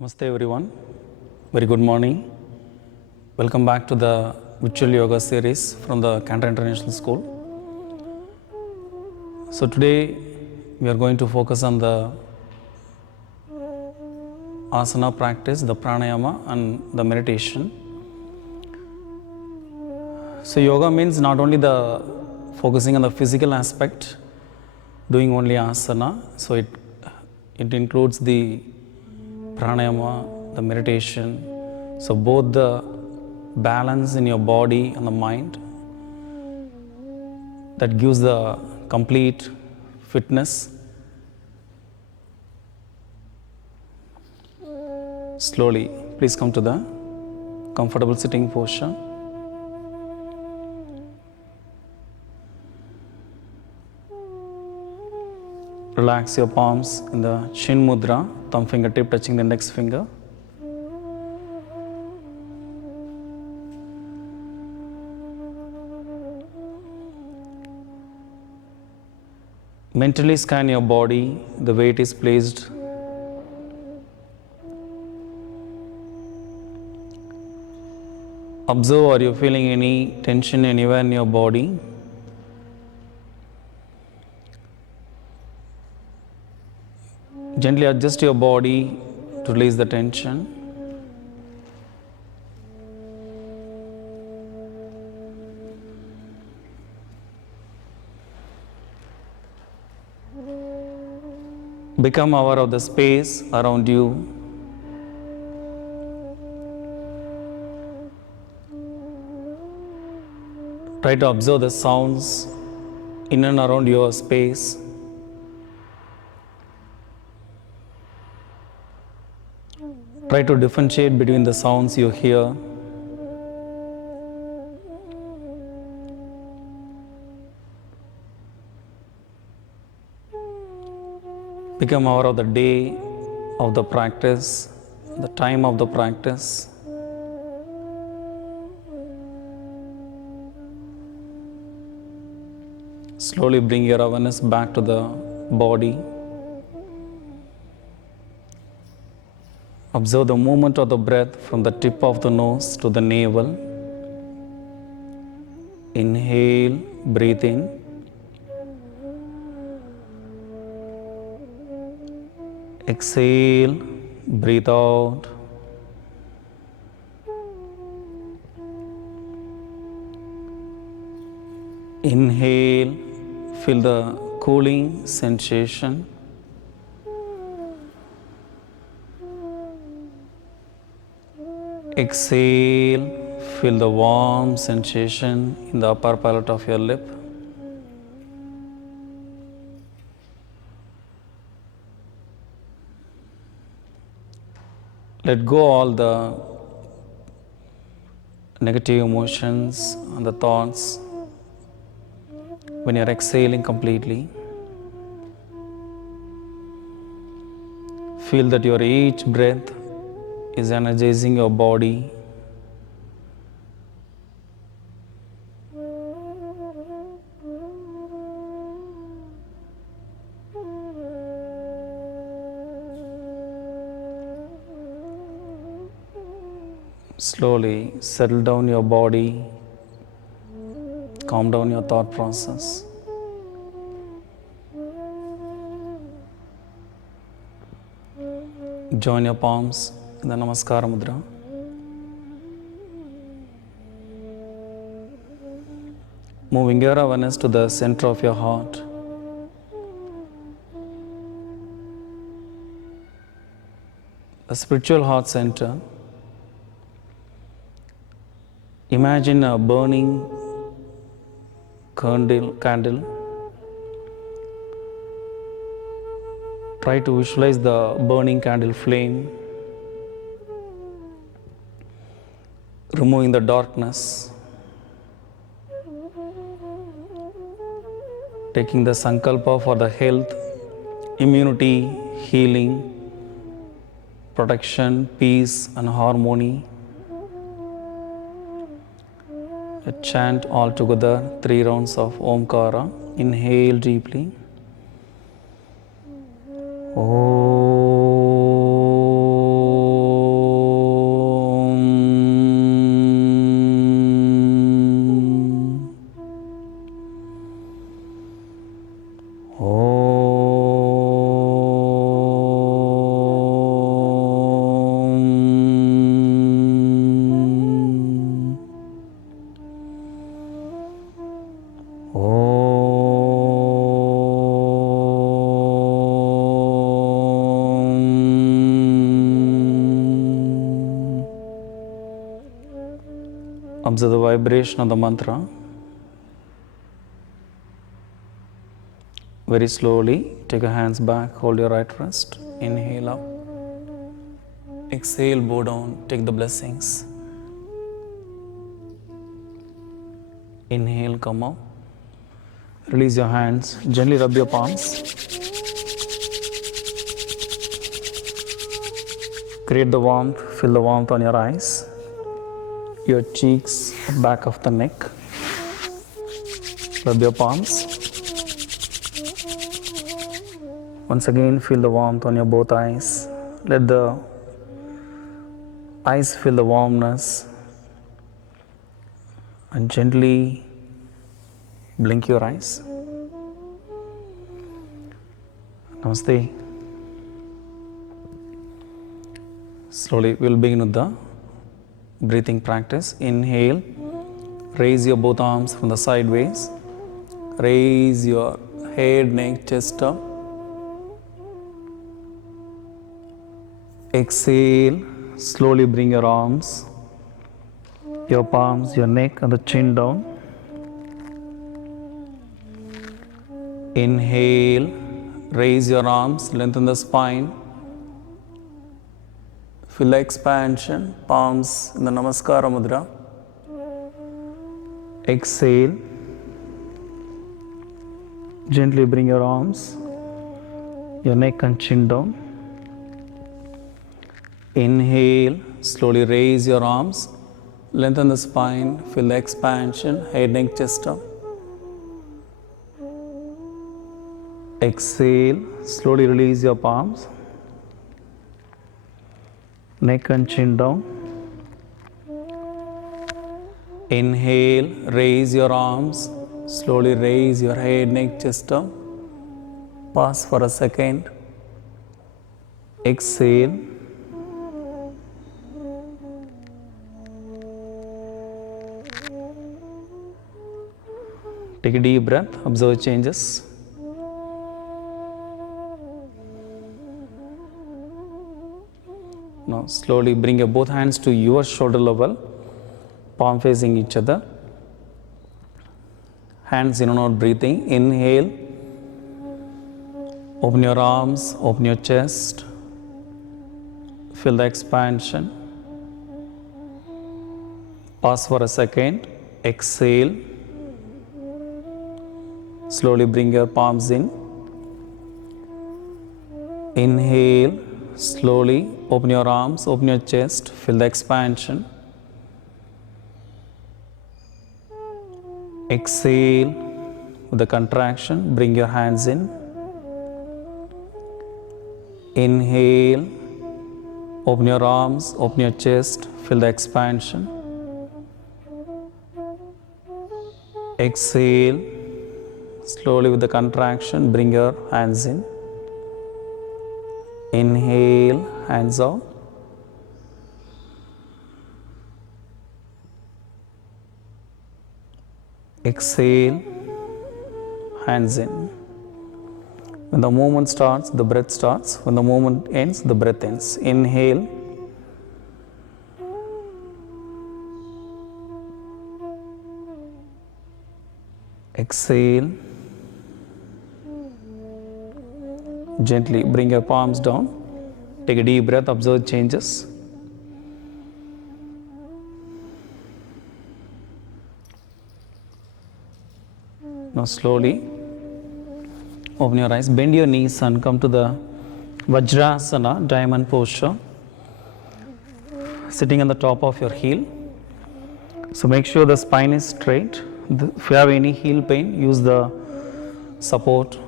Namaste everyone. Very good morning. Welcome back to the virtual yoga series from the Cantor International School. So today we are going to focus on the asana practice, the pranayama and the meditation. So yoga means not only the focusing on the physical aspect, doing only asana. So it includes the pranayama, the meditation. So both the balance in your body and the mind that gives the complete fitness. Slowly, please come to the comfortable sitting posture. Relax your palms in the chin mudra, thumb fingertip touching the index finger. Mentally scan your body, the way it is placed. Observe, are you feeling any tension anywhere in your body? Gently adjust your body to release the tension. Become aware of the space around you. Try to observe the sounds in and around your space. Try to differentiate between the sounds you hear. Become aware of the day of the practice, the time of the practice. Slowly bring your awareness back to the body. Observe the movement of the breath from the tip of the nose to the navel. Inhale, breathe in. Exhale, breathe out. Inhale, feel the cooling sensation. Exhale, feel the warm sensation in the upper palate of your lip. Let go all the negative emotions and the thoughts when you are exhaling completely. Feel that your each breath is energizing your body. Slowly settle down your body, calm down your thought process. Join your palms in the Namaskara Mudra. Moving your awareness to the center of your heart. The spiritual heart center. Imagine a burning candle. Try to visualize the burning candle flame, removing the darkness, taking the sankalpa for the health, immunity, healing, protection, peace and harmony. Let's chant all together 3 rounds of Omkara. Inhale deeply. Om. Observe the vibration of the mantra. Very slowly, take your hands back, hold your right wrist. Inhale up. Exhale, bow down, take the blessings. Inhale, come up. Release your hands, gently rub your palms. Create the warmth, feel the warmth on your eyes, your cheeks, back of the neck. Rub your palms. Once again, feel the warmth on your both eyes. Let the eyes feel the warmness and gently blink your eyes. Namaste. Slowly, we'll begin with the breathing practice. Inhale, raise your both arms from the sideways. Raise your head, neck, chest up. Exhale, slowly bring your arms, your palms, your neck and the chin down. Inhale, raise your arms, lengthen the spine. Feel the expansion, palms in the Namaskara Mudra. Exhale, gently bring your arms, your neck and chin down. Inhale, slowly raise your arms, lengthen the spine, feel the expansion, head, neck, chest up. Exhale, slowly release your palms, neck and chin down. Inhale, raise your arms, slowly raise your head, neck, chest up. Pause for a second. Exhale. Take a deep breath, observe changes. Now slowly bring your both hands to your shoulder level, palm facing each other. Hands in and out breathing. Inhale. Open your arms, open your chest. Feel the expansion. Pause for a second. Exhale. Slowly bring your palms in. Inhale. Slowly open your arms, open your chest. Feel the expansion. Exhale. With the contraction, bring your hands in. Inhale. Open your arms, open your chest. Feel the expansion. Exhale. Slowly with the contraction, bring your hands in. Inhale, hands out. Exhale, hands in. When the movement starts, the breath starts. When the movement ends, the breath ends. Inhale. Exhale. Gently bring your palms down. Take a deep breath, observe changes. Now slowly open your eyes, bend your knees and come to the Vajrasana, diamond posture. Sitting on the top of your heel. So make sure the spine is straight. If you have any heel pain, use the support.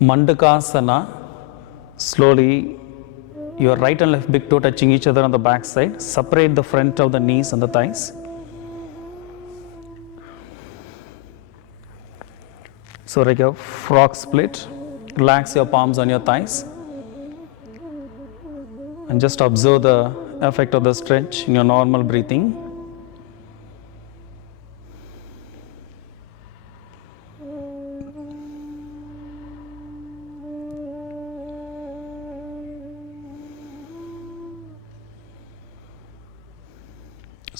Mandakasana. Slowly, your right and left big toe touching each other on the back side. Separate the front of the knees and the thighs. So like a frog split. Relax your palms on your thighs. And just observe the effect of the stretch in your normal breathing.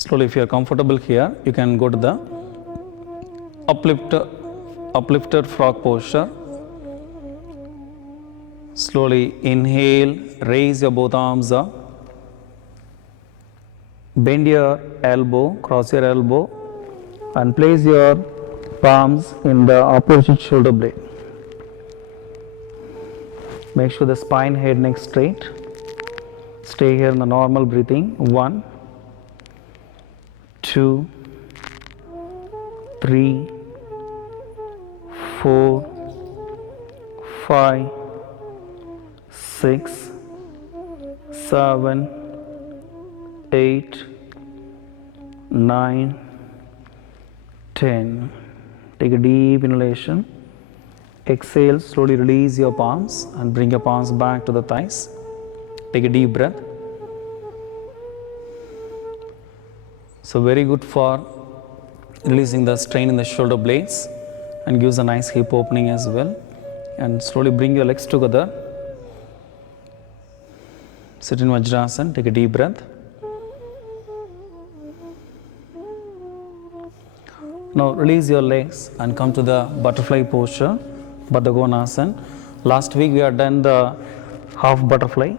Slowly, if you are comfortable here, you can go to the uplifted frog posture. Slowly inhale, raise your both arms up. Bend your elbow, cross your elbow, and place your palms in the opposite shoulder blade. Make sure the spine, head, neck straight. Stay here in the normal breathing. 1, 2, 3, 4, 5, 6, 7, 8, 9, 10. Take a deep inhalation. Exhale, slowly release your palms and bring your palms back to the thighs. Take a deep breath. So very good for releasing the strain in the shoulder blades and gives a nice hip opening as well. And slowly bring your legs together. Sit in Vajrasana, take a deep breath. Now release your legs and come to the butterfly posture, Baddha Konasana. Last week we had done the half butterfly.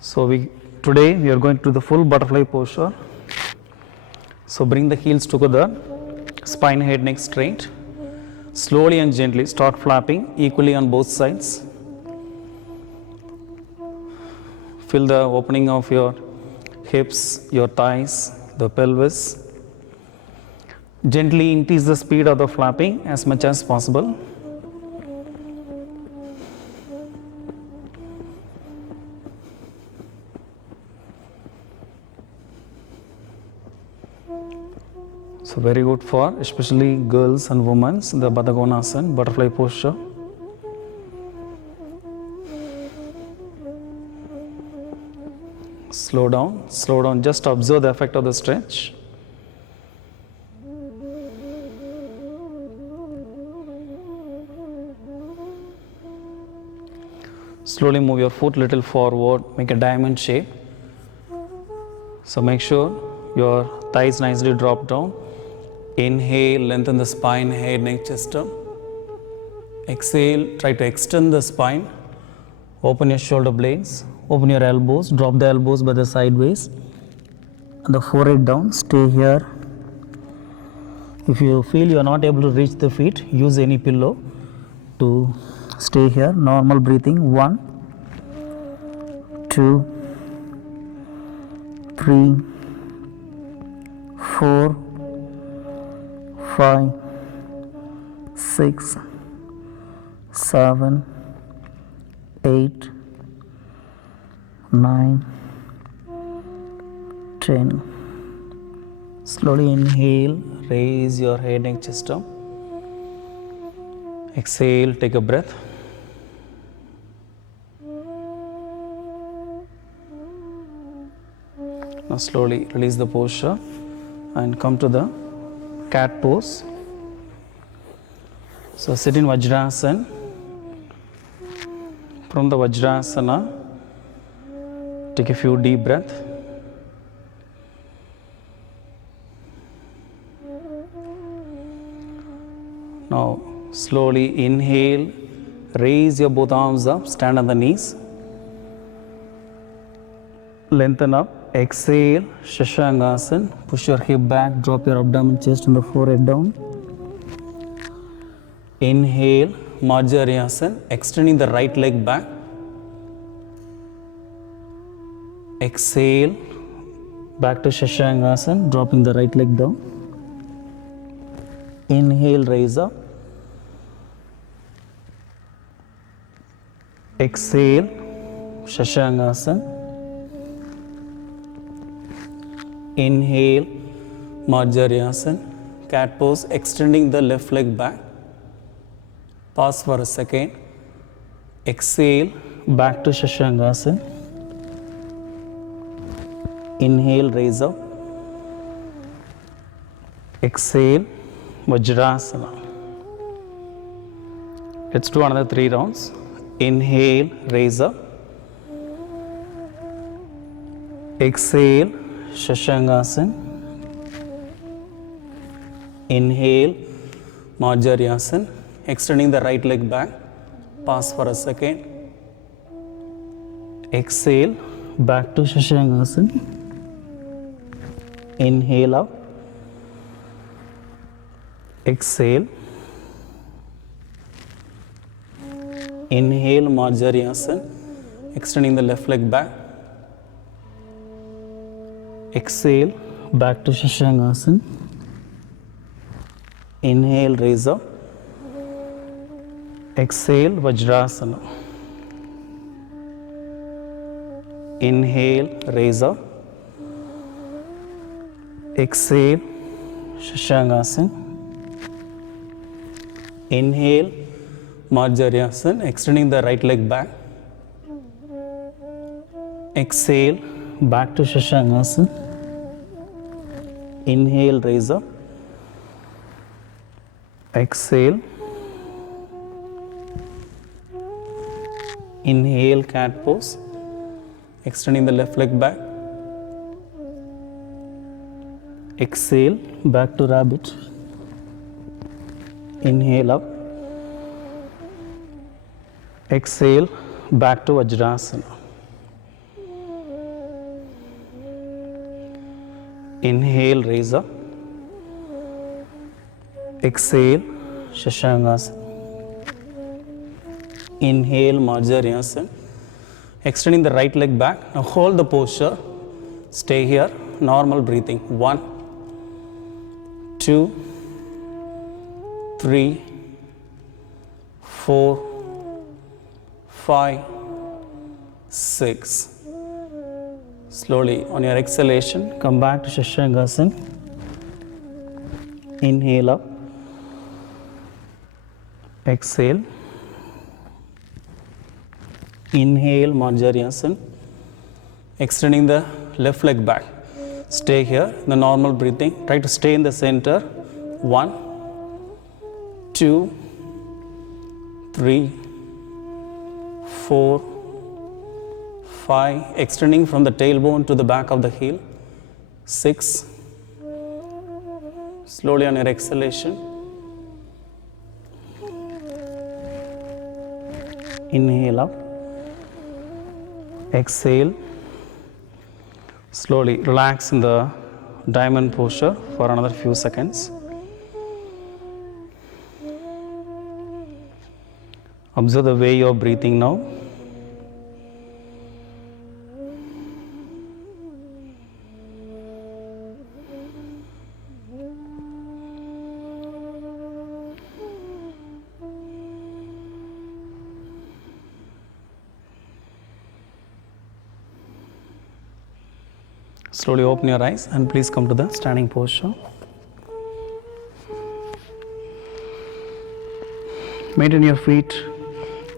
So today we are going to do the full butterfly posture. So bring the heels together, spine, head, neck straight. Slowly and gently start flapping equally on both sides. Feel the opening of your hips, your thighs, the pelvis. Gently increase the speed of the flapping as much as possible. So very good for especially girls and women, the Baddha Konasana, butterfly posture. Slow down, just observe the effect of the stretch. Slowly move your foot little forward, make a diamond shape. So make sure your thighs nicely drop down. Inhale, lengthen the spine, head, neck, chest up. Exhale, try to extend the spine. Open your shoulder blades, open your elbows, drop the elbows by the sideways. And the forehead down, stay here. If you feel you are not able to reach the feet, use any pillow to stay here. Normal breathing. 1, 2, 3, 4, 5, 6, 7, 8, 9, 10. Slowly inhale, raise your head, neck, chest up. Exhale, take a breath. Now slowly release the posture and come to the cat pose. So sit in Vajrasana. From the Vajrasana, take a few deep breaths. Now slowly inhale, raise your both arms up, stand on the knees. Lengthen up, exhale, Shashangasana. Push your hip back, drop your abdomen, chest and the forehead down. Inhale, Marjariyasana, extending the right leg back. Exhale, back to Shashangasana, dropping the right leg down. Inhale, raise up. Exhale, Shashangasana. Inhale, Marjariyasana, cat pose, extending the left leg back. Pause for a second. Exhale, back to Shashangasana. Inhale, raise up. Exhale, Vajrasana. Let's do another 3 rounds. Inhale, raise up. Exhale, Shashangasana. Inhale, Marjarasana. Extending the right leg back. Pause for a second. Exhale, back to Shashangasana. Inhale up. Exhale. Inhale, Marjarasana. Extending the left leg back. Exhale, back to Shashangasana. Inhale, raise up. Exhale, Vajrasana. Inhale, raise up. Exhale, Shashangasana. Inhale, Marjarasana, extending the right leg back. Exhale, back to Shashangasana. Inhale, raise up. Exhale. Inhale, cat pose. Extending the left leg back. Exhale, back to rabbit. Inhale up. Exhale, back to Vajrasana. Inhale, raise up. Exhale, Shashangasana. Inhale, Marjarasana. Extending the right leg back. Now hold the posture. Stay here. Normal breathing. 1, 2, 3, 4, 5, 6. Slowly on your exhalation, come back to Shashangasana. Inhale up. Exhale. Inhale, Marjarasana. Extending the left leg back. Stay here, the normal breathing. Try to stay in the center. 1, 2, 3, 4, 5. Extending from the tailbone to the back of the heel. 6. Slowly on your exhalation. Inhale up. Exhale. Slowly relax in the diamond posture for another few seconds. Observe the way you are breathing now. Slowly open your eyes and please come to the standing posture. Maintain your feet,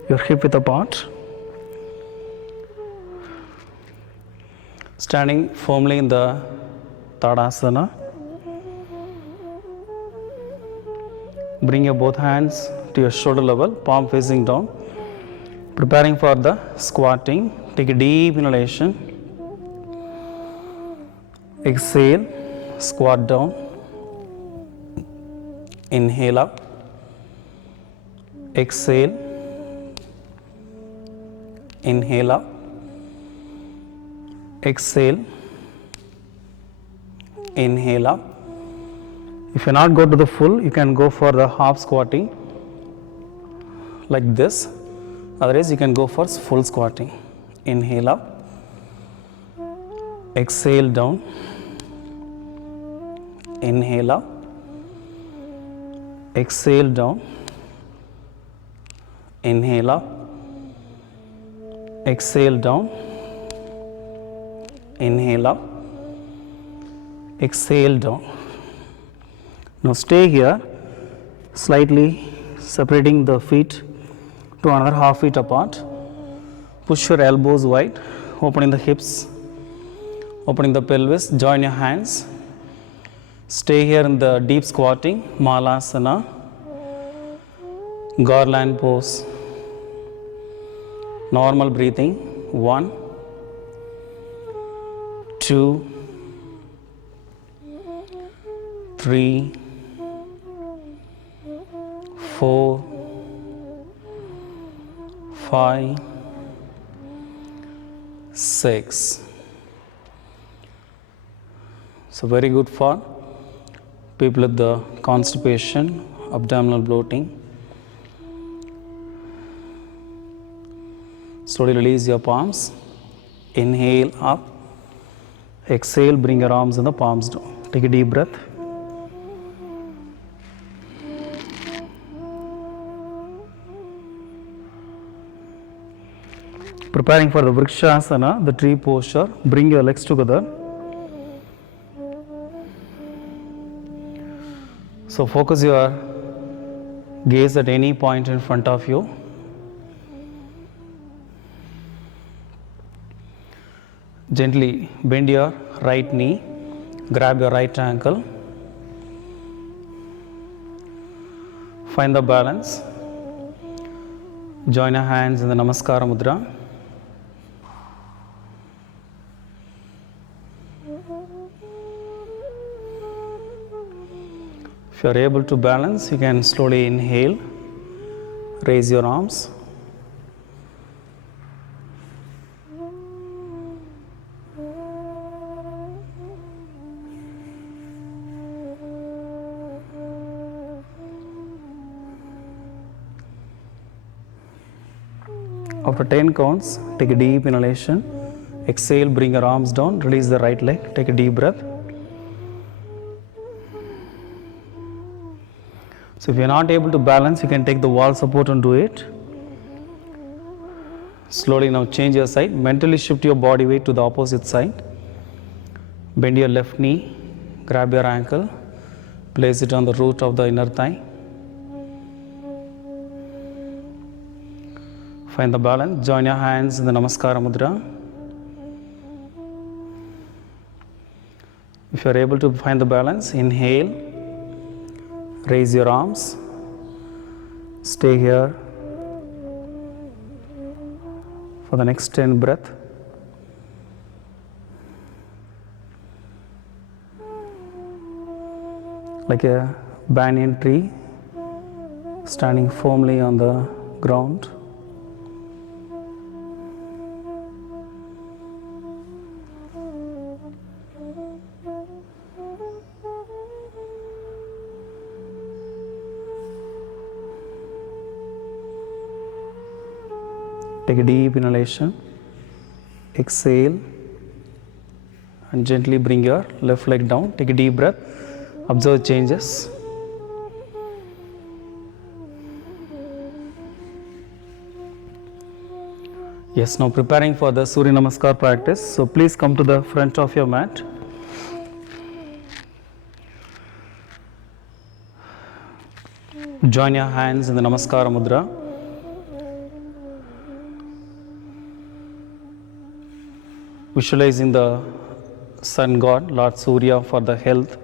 your hip width apart. Standing firmly in the Tadasana. Bring your both hands to your shoulder level, palm facing down. Preparing for the squatting. Take a deep inhalation. Exhale, squat down. Inhale up. Exhale. Inhale up. Exhale. Inhale up. If you not go to the full, you can go for the half squatting like this. Otherwise, you can go for full squatting. Inhale up. Exhale down. Inhale up. Exhale down. Inhale up. Exhale down. Inhale up. Exhale down. Now stay here, slightly separating the feet to another half feet apart. Push your elbows wide, opening the hips, opening the pelvis, join your hands. Stay here in the deep squatting, Malasana, garland pose. Normal breathing. 1, 2, 3, 4, 5, 6. So very good for people with the constipation, abdominal bloating. Slowly release your palms. Inhale up. Exhale, bring your arms and the palms down. Take a deep breath. Preparing for the Vrikshasana, the tree posture. Bring your legs together. So focus your gaze at any point in front of you. Gently bend your right knee, grab your right ankle, find the balance, join your hands in the Namaskara Mudra. If you are able to balance, you can slowly inhale, raise your arms. After 10 counts, take a deep inhalation. Exhale, bring your arms down, release the right leg, take a deep breath. So if you are not able to balance, you can take the wall support and do it. Slowly now change your side. Mentally shift your body weight to the opposite side. Bend your left knee, grab your ankle, place it on the root of the inner thigh. Find the balance. Join your hands in the Namaskara Mudra. If you are able to find the balance, inhale, raise your arms, stay here for the next 10 breaths. Like a banyan tree standing firmly on the ground. Take a deep inhalation, exhale, and gently bring your left leg down. Take a deep breath, observe changes. Yes, now preparing for the Surya Namaskar practice. So please come to the front of your mat. Join your hands in the Namaskara Mudra. Visualizing the sun god, Lord Surya, for the health,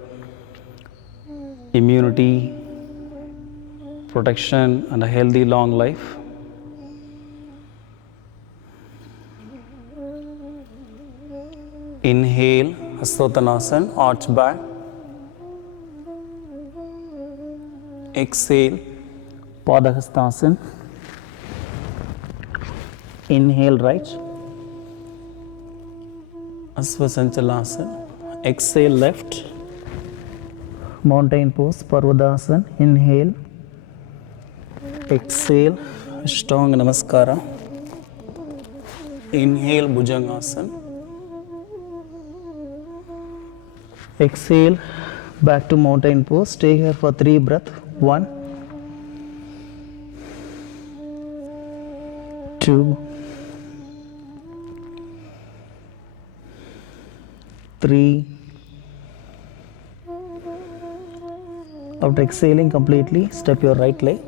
immunity, protection, and a healthy long life. Inhale, Hastottanasana, arch back. Exhale, Padahastasana. Inhale, right. Asvasanchalasana. Exhale, left. Mountain pose, Parvadasana. Inhale. Exhale, Ashtanga Namaskara. Inhale, Bhujangasana. Exhale, back to mountain pose. Stay here for 3 breaths. 1, 2, 3. After exhaling completely, step your right leg.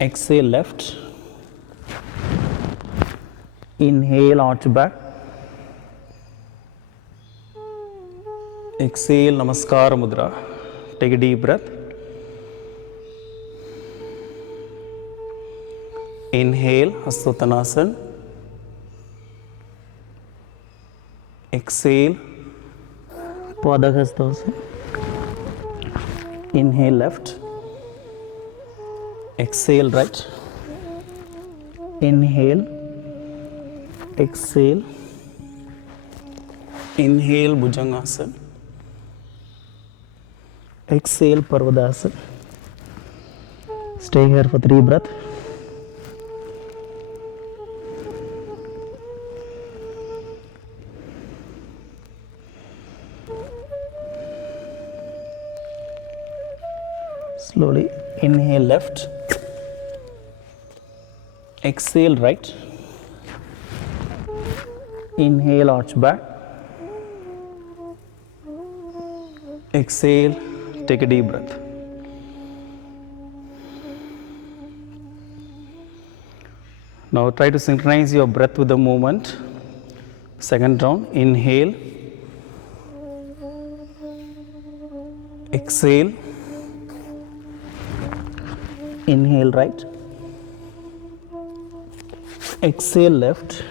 Exhale, left. Inhale, arch back. Exhale, Namaskara Mudra. Take a deep breath. Inhale, Hastottanasana. Exhale, Padahastasana. Inhale left. Exhale right. Inhale. Exhale. Inhale Bhujangasana. Exhale Parvadasana. Stay here for 3 breaths. Slowly inhale left. Exhale right. Inhale arch back. Exhale, take a deep breath. Now try to synchronize your breath with the movement. Second round, inhale. Exhale. Inhale right. Exhale left.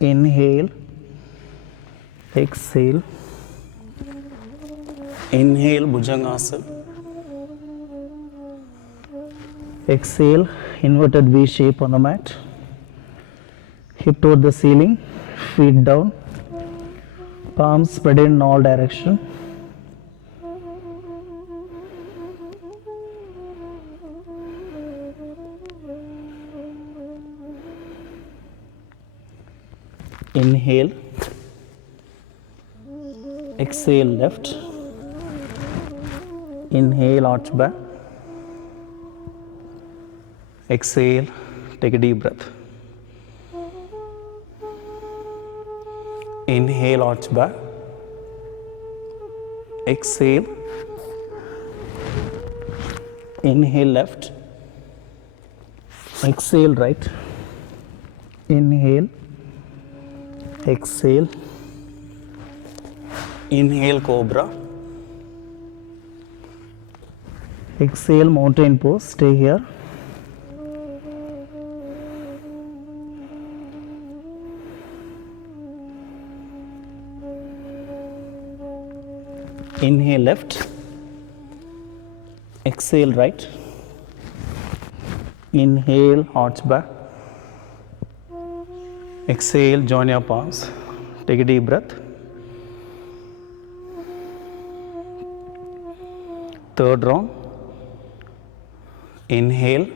Inhale. Exhale. Inhale Bhujangasana. Exhale, inverted V shape on the mat. Hip toward the ceiling, feet down, palms spread in all directions. Inhale. Exhale left. Inhale, arch back. Exhale, take a deep breath. Inhale, arch back. Exhale. Inhale left. Exhale right. Inhale. Exhale. Inhale Cobra. Exhale mountain pose, stay here. Inhale left. Exhale right. Inhale arch back. Exhale, join your palms. Take a deep breath. Third round. Inhale.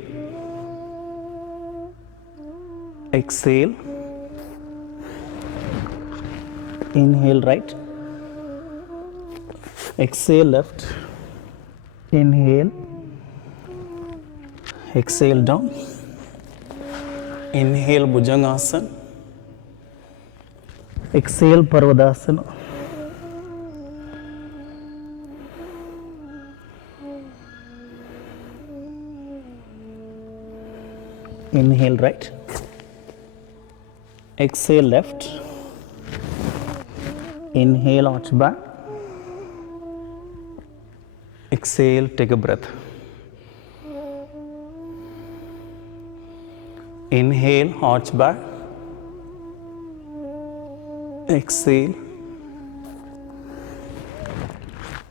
Exhale. Inhale right. Exhale left. Inhale. Exhale down. Inhale Bhujangasana. Exhale Parvadasana. Inhale right. Exhale left. Inhale arch back. Exhale, take a breath. Inhale, arch back. Exhale.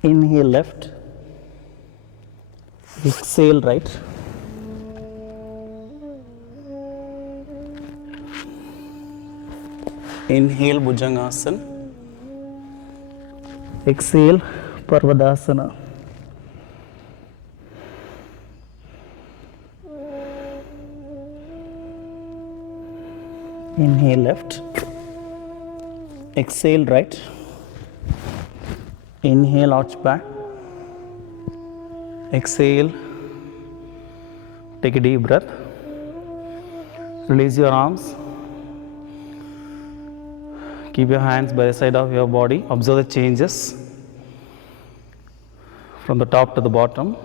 Inhale left. Exhale right. Inhale Bhujangasana. Exhale Parvadasana. Inhale left. Exhale right. Inhale arch back. Exhale. Take a deep breath. Release your arms. Keep your hands by the side of your body. Observe the changes from the top to the bottom.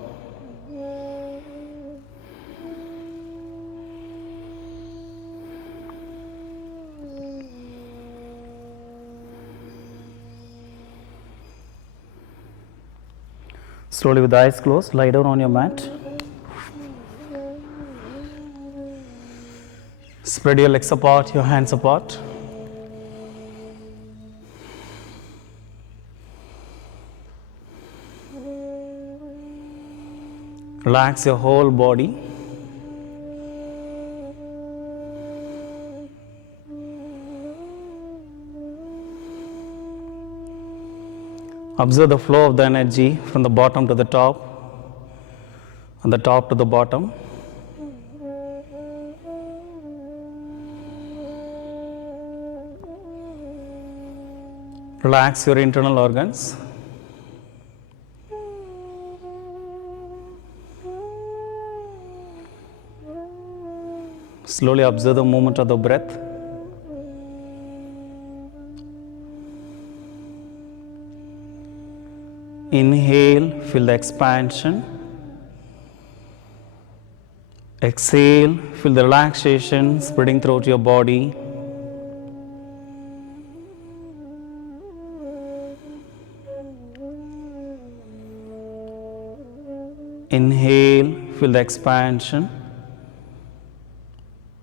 Slowly with the eyes closed, lie down on your mat. Spread your legs apart, your hands apart. Relax your whole body. Observe the flow of the energy from the bottom to the top and the top to the bottom. Relax your internal organs. Slowly observe the movement of the breath. Inhale, feel the expansion. Exhale, feel the relaxation spreading throughout your body. Inhale, feel the expansion.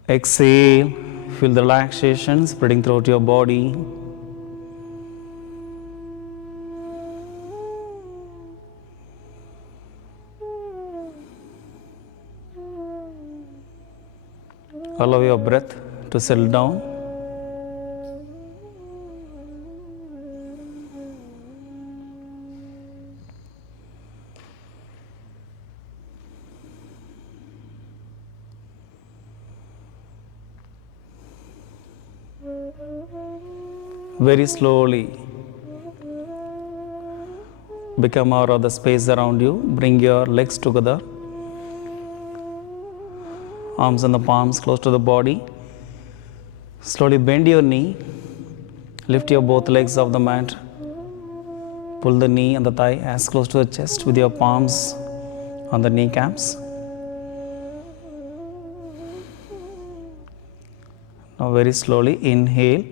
Exhale, feel the relaxation spreading throughout your body. Allow your breath to settle down. Very slowly become aware of the space around you. Bring your legs together. Arms and the palms close to the body. Slowly bend your knee. Lift your both legs off the mat. Pull the knee and the thigh as close to the chest with your palms on the kneecaps. Now very slowly inhale.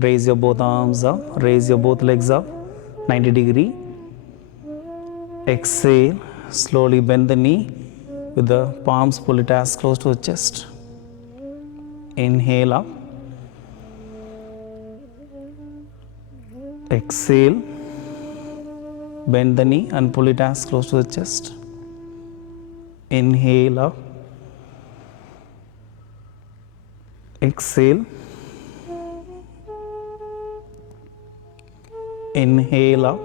Raise your both arms up. Raise your both legs up 90 degree. Exhale. Slowly bend the knee. With the palms, pull it as close to the chest. Inhale up. Exhale. Bend the knee and pull it as close to the chest. Inhale up. Exhale. Inhale up.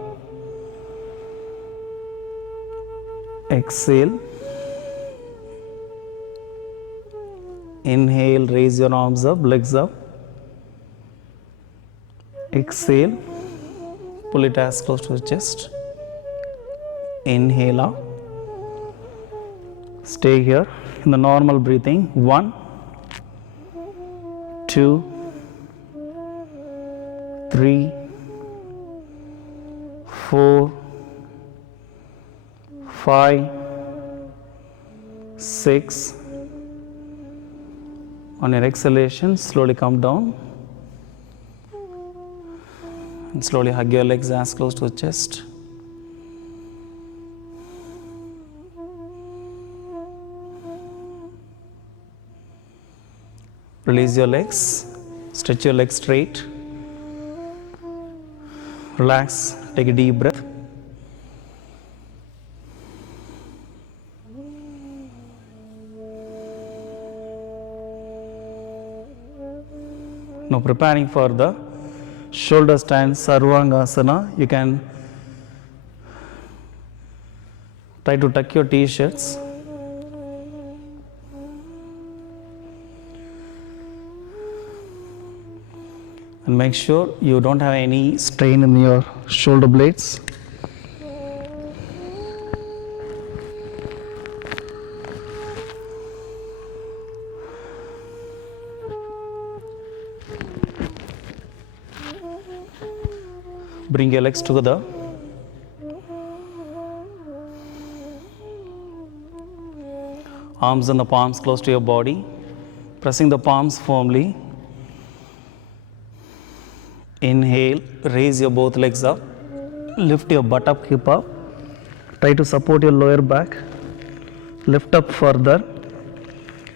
Exhale. Inhale, raise your arms up, legs up. Exhale, pull it as close to the chest. Inhale up. Stay here in the normal breathing. 1, 2, 3, 4, 5, 6. On your exhalation, slowly come down and slowly hug your legs as close to the chest. Release your legs, stretch your legs straight. Relax, take a deep breath. Now preparing for the shoulder stand Sarvangasana, you can try to tuck your t-shirts. And make sure you don't have any strain in your shoulder blades. Bring your legs together. Arms and the palms close to your body. Pressing the palms firmly. Inhale, raise your both legs up. Lift your butt up, hip up. Try to support your lower back. Lift up further.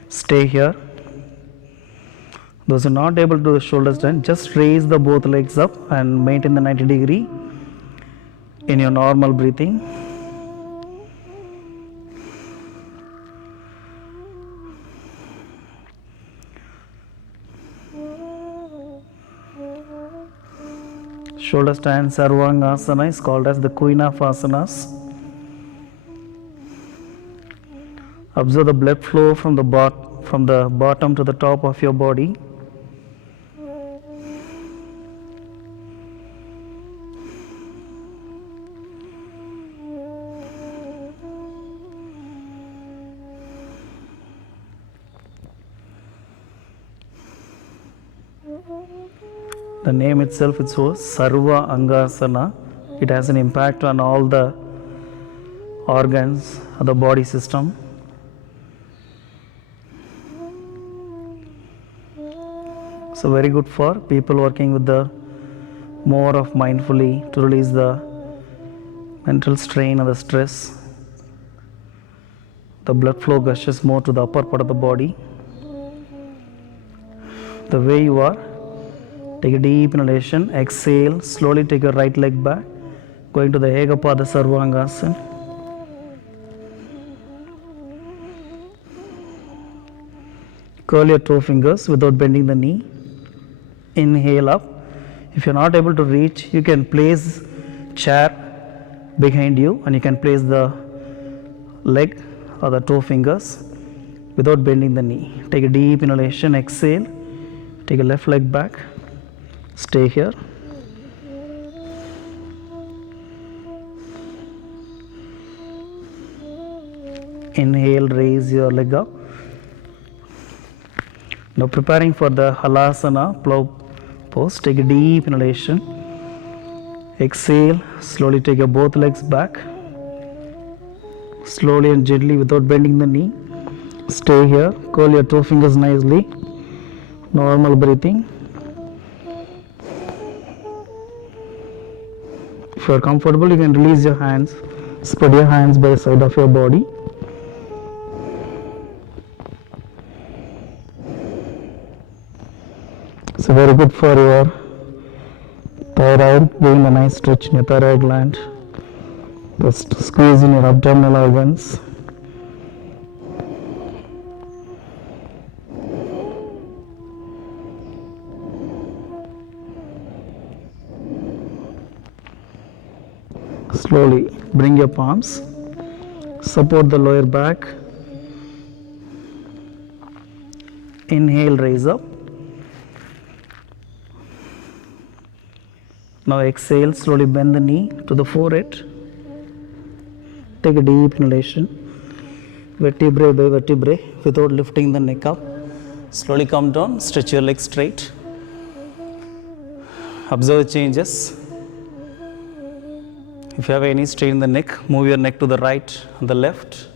Stay here. Those who are not able to do the shoulder stand, just raise the both legs up and maintain the 90 degree in your normal breathing. Shoulder stand Sarvangasana is called as the Queen of Asanas. Observe the blood flow from the bottom to the top of your body. The name itself is so Sarva Angasana. It has an impact on all the organs of the body system. So very good for people working with the more of mindfully to release the mental strain and the stress. The blood flow gushes more to the upper part of the body. The way you are, take a deep inhalation, exhale, slowly take your right leg back, going to the Ekapada Sarvangasana. Curl your toe fingers without bending the knee. Inhale up. If you're not able to reach, you can place chair behind you and you can place the leg or the toe fingers without bending the knee. Take a deep inhalation, exhale, take a left leg back, stay here. Inhale, raise your leg up. Now preparing for the Halasana plow pose, take a deep inhalation. Exhale, slowly take your both legs back. Slowly and gently without bending the knee. Stay here, curl your toe fingers nicely. Normal breathing. If you are comfortable, you can release your hands. Spread your hands by the side of your body. So very good for your thyroid, giving a nice stretch in your thyroid gland. Just squeeze in your abdominal organs. Slowly bring your palms, support the lower back. Inhale, raise up. Now exhale, slowly bend the knee to the forehead. Take a deep inhalation, vertebrae by vertebrae, without lifting the neck up. Slowly come down, stretch your legs straight. Observe changes. If you have any strain in the neck, move your neck to the right and the left.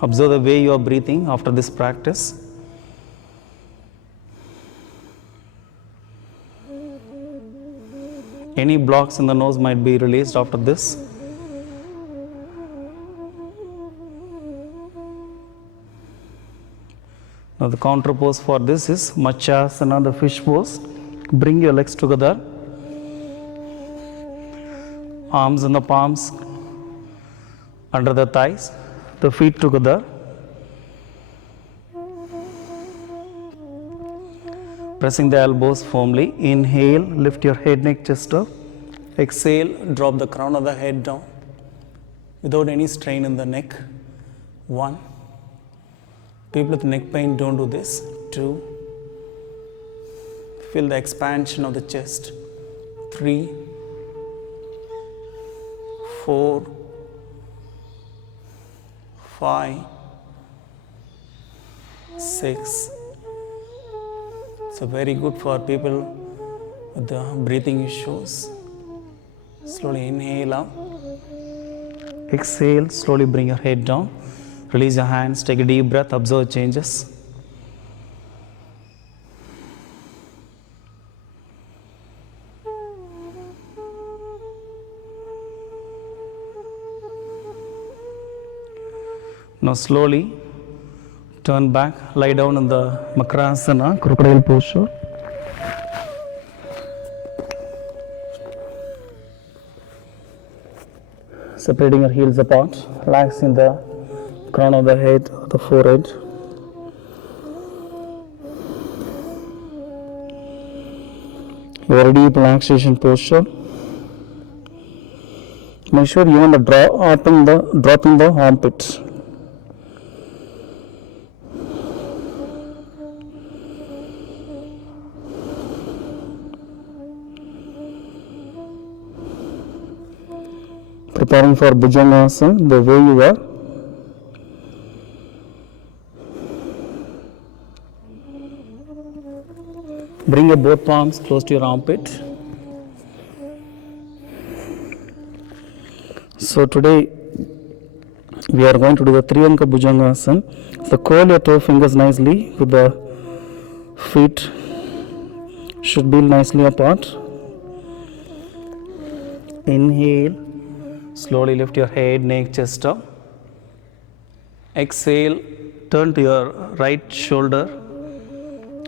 Observe the way you are breathing after this practice. Any blocks in the nose might be released after this. Now the counter pose for this is Matsyasana, the fish pose. Bring your legs together. Arms in the palms under the thighs, the feet together. Pressing the elbows firmly. Inhale, lift your head, neck, chest up. Exhale, drop the crown of the head down without any strain in the neck. 1. People with neck pain, don't do this. 2. Feel the expansion of the chest. 3. 4. 5. 6. So very good for people with the breathing issues. Slowly inhale up. Exhale, slowly bring your head down. Release your hands, take a deep breath, observe changes. Now slowly turn back, lie down in the Makrasana, crocodile posture. Separating your heels apart, relaxing the crown of the head, the forehead. Very deep relaxation posture. Make sure even dropping the armpits. Preparing for Bhujangasana the way you are. Bring your both palms close to your armpit. So today we are going to do the Trianka Bhujangasana. So curl your toe fingers nicely with the feet should be nicely apart. Inhale, slowly lift your head, neck, chest up. Exhale, turn to your right shoulder.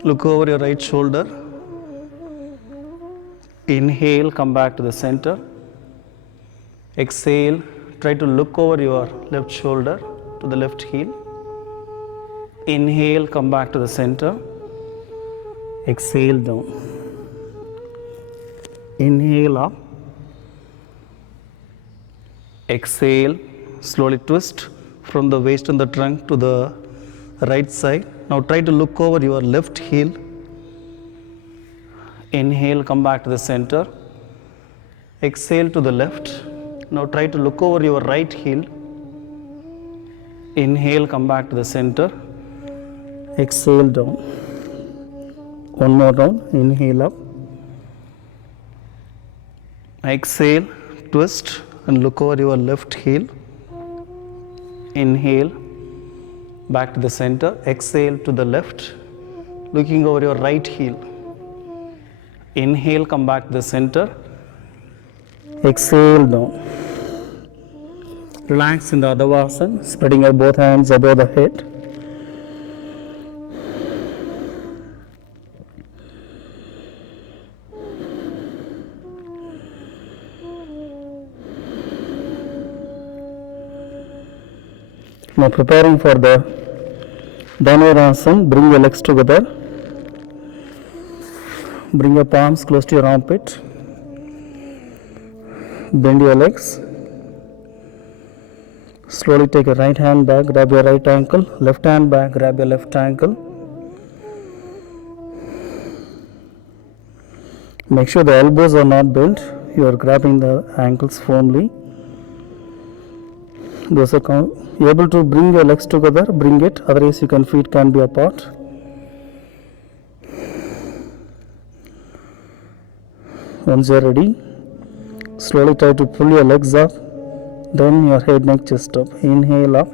Look over your right shoulder. Inhale, come back to the center. Exhale, try to look over your left shoulder to the left heel. Inhale, come back to the center. Exhale down. Inhale up. Exhale, slowly twist from the waist and the trunk to the right side. Now try to look over your left heel. Inhale, come back to the center. Exhale to the left. Now try to look over your right heel. Inhale, come back to the center. Exhale down. One more round. Inhale up. Exhale, twist and look over your left heel. Inhale, back to the center. Exhale to the left, looking over your right heel. Inhale, come back to the center. Exhale down. Relax in the Ardhavasana, spreading your both hands above the head. Now preparing for the Dhanurasana, bring your legs together. Bring your palms close to your armpit. Bend your legs. Slowly take your right hand back, grab your right ankle. Left hand back, grab your left ankle. Make sure the elbows are not bent. You are grabbing the ankles firmly. Those are you're able to bring your legs together, bring it, otherwise your feet can be apart. Once you are ready, slowly try to pull your legs up, then your head, neck, chest up. Inhale up.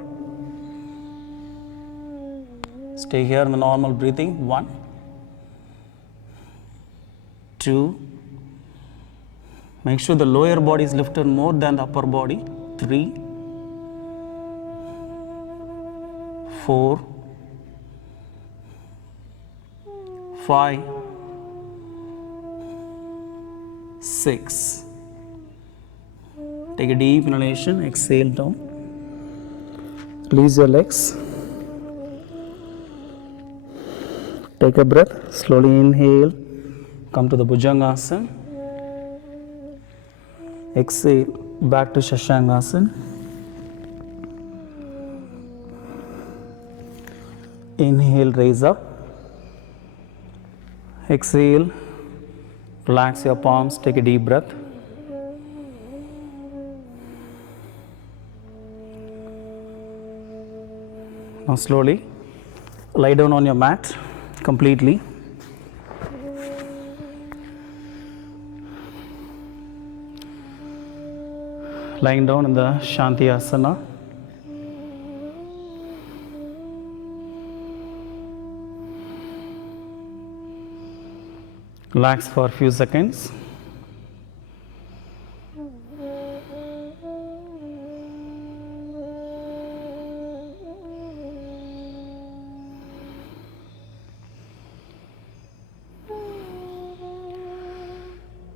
Stay here in the normal breathing. 1, 2. Make sure the lower body is lifted more than the upper body. 3, 4, 5, 6. Take a deep inhalation, exhale down. Release your legs. Take a breath, slowly inhale. Come to the Bhujangasana. Exhale, back to Shashangasana. Inhale, raise up. Exhale, relax your palms, take a deep breath. Now slowly lie down on your mat completely. Lying down in the Shanti Asana. Relax for a few seconds.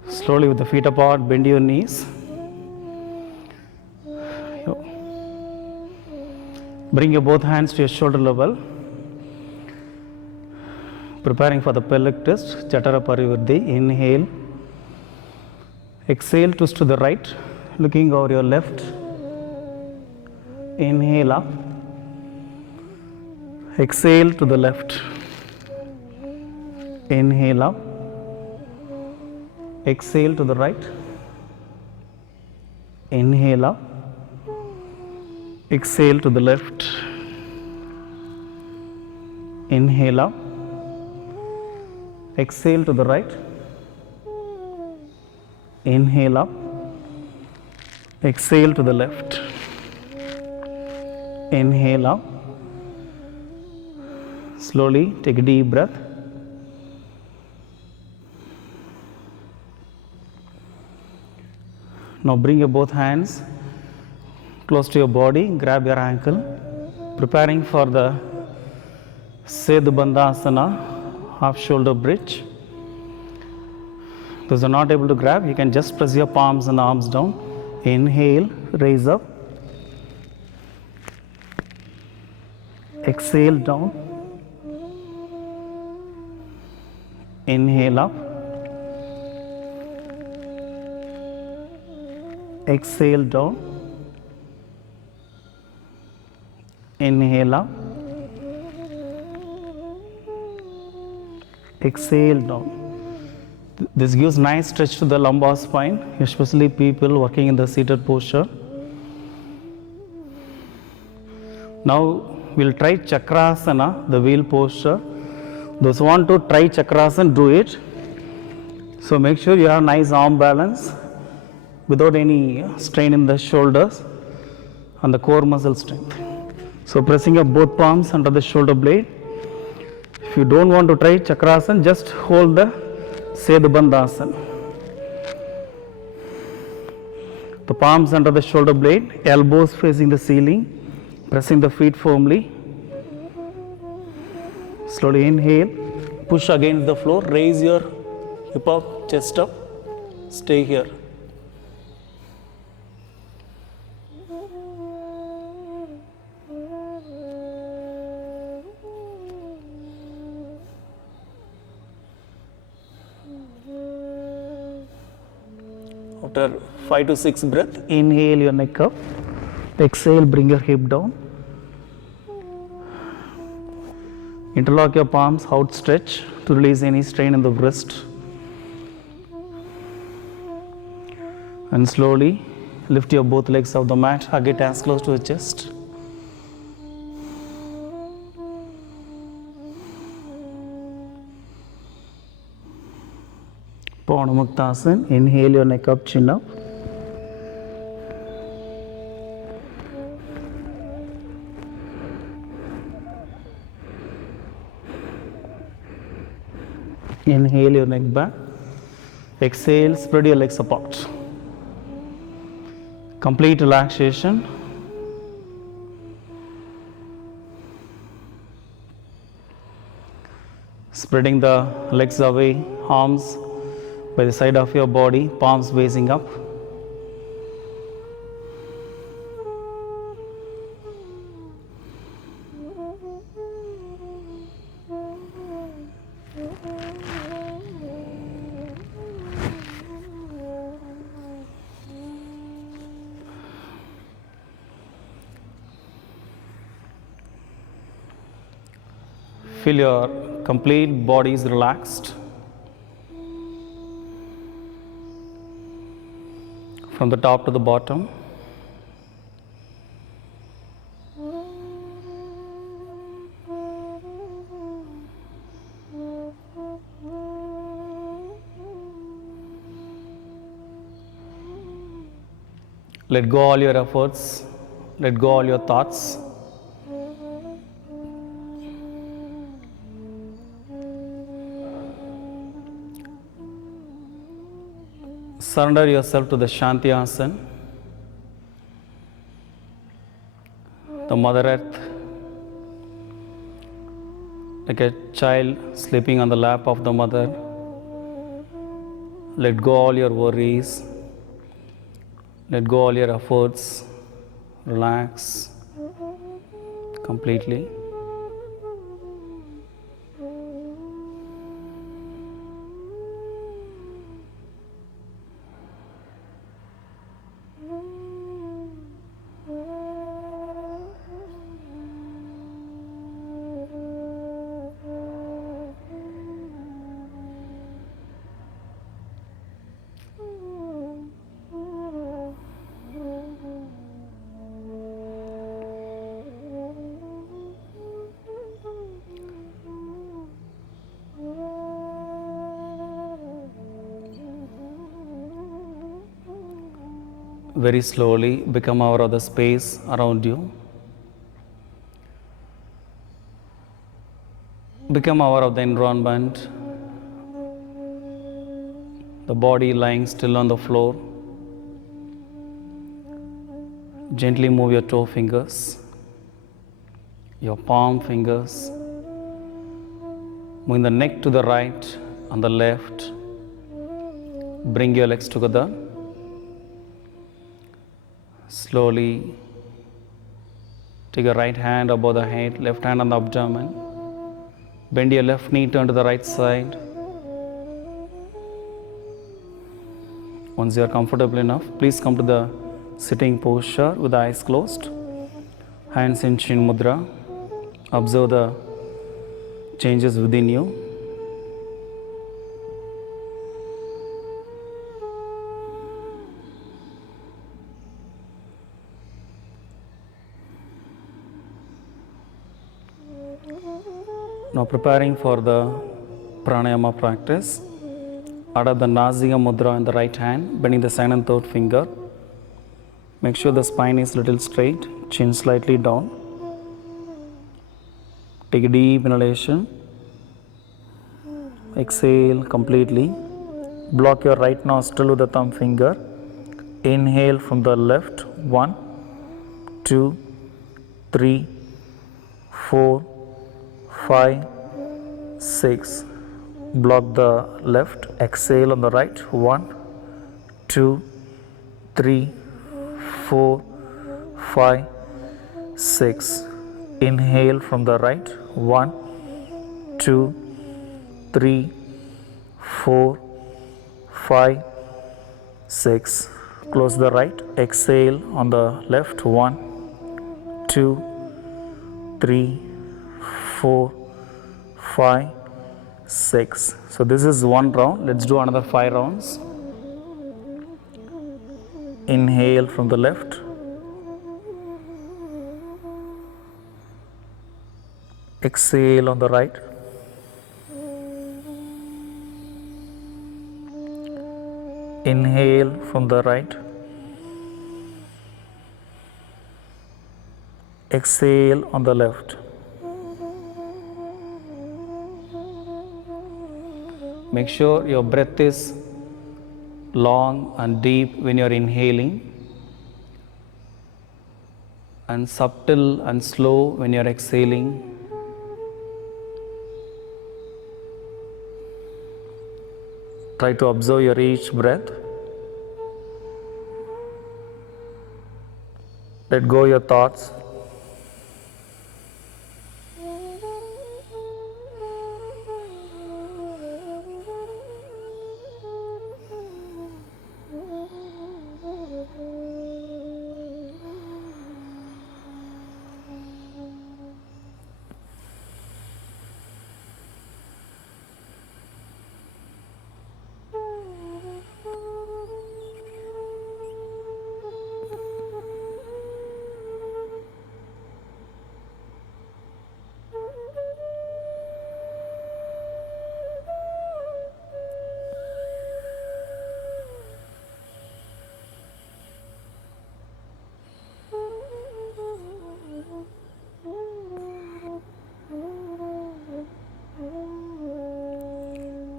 Slowly with the feet apart, bend your knees. Bring your both hands to your shoulder level. Preparing for the pelvic twist, Jatara Parivriddhi. Inhale. Exhale, twist to the right, looking over your left. Inhale up. Exhale to the left. Inhale up. Exhale to the right. Inhale up. Exhale to the left. Inhale up. Exhale to the right. Inhale up. Exhale to the left. Inhale up. Slowly take a deep breath. Now bring your both hands close to your body, grab your ankle, preparing for the Setu Bandhasana, half shoulder bridge. Those who are not able to grab, you can just press your palms and arms down. Inhale, raise up. Exhale down. Inhale up. Exhale down. Inhale up. Exhale down. This gives nice stretch to the lumbar spine, especially people working in the seated posture. Now we'll try Chakrasana, the wheel posture. Those who want to try Chakrasana, do it. So make sure you have nice arm balance without any strain in the shoulders and the core muscle strength. So pressing up both palms under the shoulder blade. If you don't want to try Chakrasana, just hold the Setu Bandhasana. The palms under the shoulder blade, elbows facing the ceiling, pressing the feet firmly. Slowly inhale, push against the floor, raise your hip up, chest up, stay here. After 5 to 6 breaths, inhale your neck up, exhale, bring your hip down. Interlock your palms, outstretch to release any strain in the wrist. And slowly lift your both legs off the mat, hug it as close to the chest. Purnamuktasana, inhale your neck up, chin up. Inhale your neck back. Exhale, spread your legs apart. Complete relaxation. Spreading the legs away, arms by the side of your body, palms facing up. Feel your complete body is relaxed. From the top to the bottom. Let go all your efforts. Let go all your thoughts. Surrender yourself to the Shanti Asana, the Mother Earth, like a child sleeping on the lap of the mother. Let go all your worries, let go all your efforts, relax completely. very slowly become aware of the space around you. Become aware of the environment, the body lying still on the floor. Gently move your toe fingers, your palm fingers, moving the neck to the right and the left. Bring your legs together. Slowly take your right hand above the head, left hand on the abdomen. Bend your left knee, turn to the right side. Once you are comfortable enough, please come to the sitting posture with the eyes closed, hands in Chin Mudra. Observe the changes within you. Now preparing for the pranayama practice, adopt the Nasika Mudra in the right hand, bending the second and third finger. Make sure the spine is little straight, chin slightly down. Take a deep inhalation. Exhale completely. Block your right nostril with the thumb finger. Inhale from the left. 1, 2, 3, 4, 5, 6. Block the left. Exhale on the right. 1, 2, 3, 4, 5, 6. Inhale from the right. 1, 2, 3, 4, 5, 6. Close the right. Exhale on the left. 1, 2, 3, 4, 5, 6. So this is one round. Let's do another 5 rounds. Inhale from the left. Exhale on the right. Inhale from the right. Exhale on the left. Make sure your breath is long and deep when you are inhaling, and subtle and slow when you are exhaling. Try to observe your each breath. Let go your thoughts.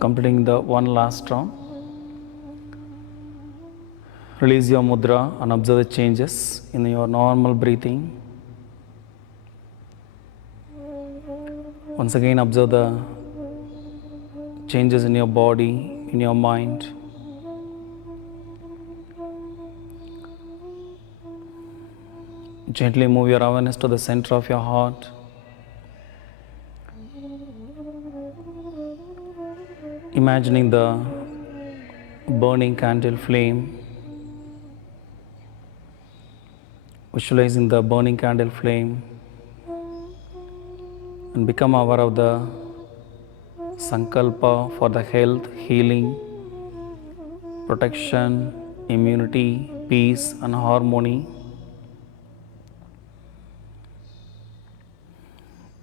Completing the one last round. Release your mudra and observe the changes in your normal breathing. Once again, observe the changes in your body, in your mind. Gently move your awareness to the center of your heart. Imagining the burning candle flame. Visualizing the burning candle flame and become aware of the sankalpa for the health, healing, protection, immunity, peace and harmony.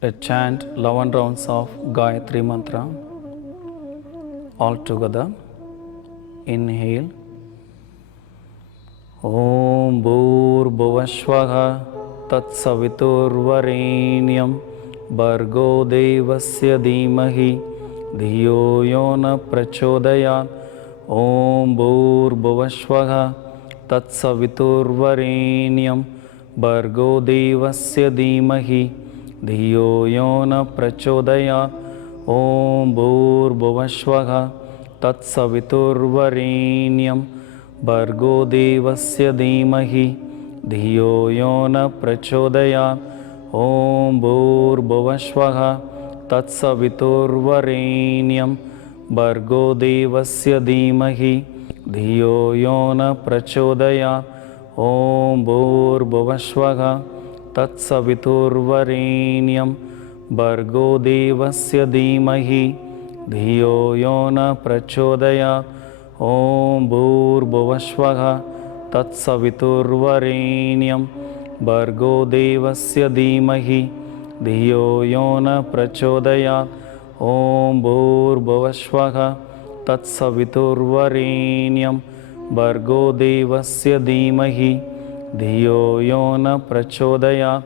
Let's chant 11 rounds of Gayatri Mantra all together. Inhale. ॐ भूर्भुवस्वः तत्सवितुर्वरेण्यं भर्गो देवस्य धीमहि धियो यो न प्रचोदयात् ॐ भूर्भुवस्वः तत्सवितुर्वरेण्यं भर्गो देवस्य धीमहि धियो यो न प्रचोदयात् ॐ भूर्भुवस्वः तत्सवितुर्वरेण्यं भर्गो देवस्य धीमहि धियो यो न प्रचोदयात् ॐ भूर्भुवस्वः तत्सवितुर्वरेण्यं भर्गो देवस्य धीमहि धियो यो न प्रचोदयात् ॐ भूर्भुवस्वः तत्सवितुर्वरेण्यं भर्गो देवस्य धीमहि धियो यो न प्रचोदयात् ॐ भूर्भुवस्वः तत्सवितुर्वरेण्यं भर्गो देवस्य धीमहि धियो यो न प्रचोदयात् ॐ भूर्भुवस्वः तत्सवितुर्वरेण्यं भर्गो देवस्य धीमहि धियो यो न प्रचोदयात्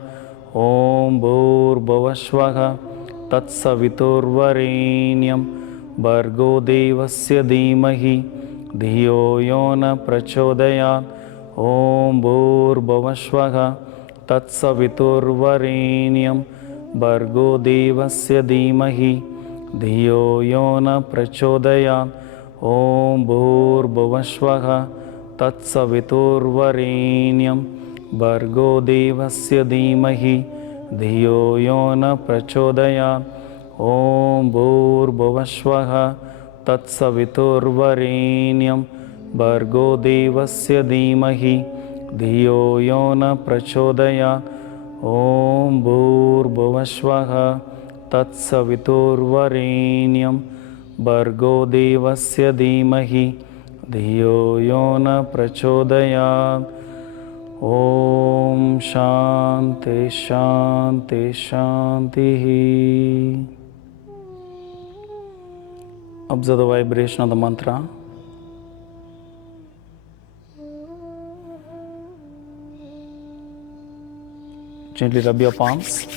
ॐ भूर्भुवस्वः तत्सवितुर्वरेण्यं भर्गो देवस्य धीमहि धियो यो न प्रचोदयात् ॐ भूर्भुवस्वः तत्सवितुर्वरेण्यं भर्गो देवस्य धीमहि धियो यो न प्रचोदयात् ॐ भूर्भुवस्वः तत्सवितुर्वरेण्यं भर्गो देवस्य धीमहि धियो यो न प्रचोदयात् ॐ भूर्भुवस्वः तत्सवितुर्वरेण्यं भर्गो देवस्य धीमहि धियो यो न प्रचोदयात् ॐ भूर्भुवस्वः तत्सवितुर्वरेण्यं भर्गो देवस्य धीमहि धियो यो न प्रचोदयात् ॐ शान्ति शान्ति शान्तिः. Observe the vibration of the mantra. Gently rub your palms.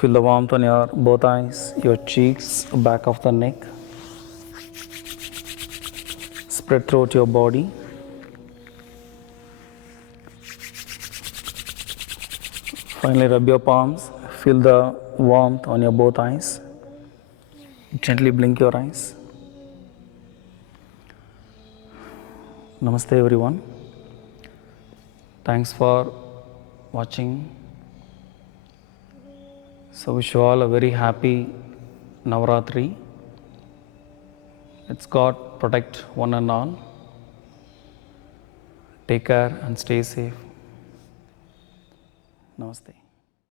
Feel the warmth on your both eyes, your cheeks, back of the neck. Spread throughout your body. Finally, rub your palms. Feel the warmth on your both eyes. Gently blink your eyes. Namaste everyone. Thanks for watching. So wish you all a very happy Navaratri. Let's God protect one and all. Take care and stay safe. Namaste.